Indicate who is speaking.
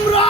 Speaker 1: আমরা